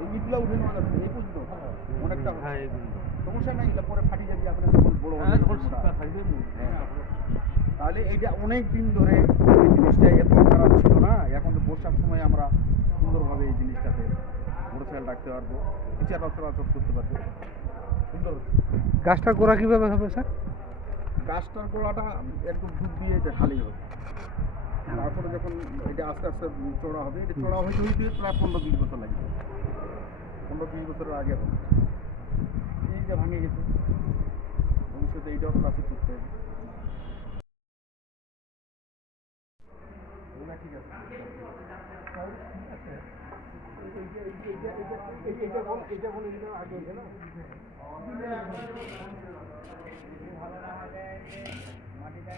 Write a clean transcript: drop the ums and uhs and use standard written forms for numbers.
এই ইটগুলো উঠে নেওয়া যাচ্ছে এই পর্যন্ত অনেকটা হ্যাঁ এই পর্যন্ত। সমস্যা নাই, এটা পরে ফাটি যাবে আপনার বড় হ্যাঁ তখন শীতকাল থাকবে। তাহলে এইটা অনেক দিন ধরে এই জিনিসটা এত খারাপ ছিল না, এখন তো বর্ষার সময় আমরা সুন্দরভাবে এই জিনিসটাতে মোটরসাইকেল রাখতে পারবো, টিচাররা চলাচল করতে পারবে, সুন্দর হচ্ছে। গাছটার গোড়া কীভাবে হবে স্যার? গাছটার গোড়াটা একটু দুধ দিয়ে এটা ঢালেই হবে, তারপরে যখন এটা আস্তে আস্তে চড়া হবে, এটা চড়া হইতে হইতে প্রায় 15-20 বছর লাগবে, 15-20 বছরের আগে হবে। এই যে ভাঙে গেছে, ভবিষ্যতে এইটাও প্লাস্টিক করতে হবে। ঠিক আছে, মাটিটা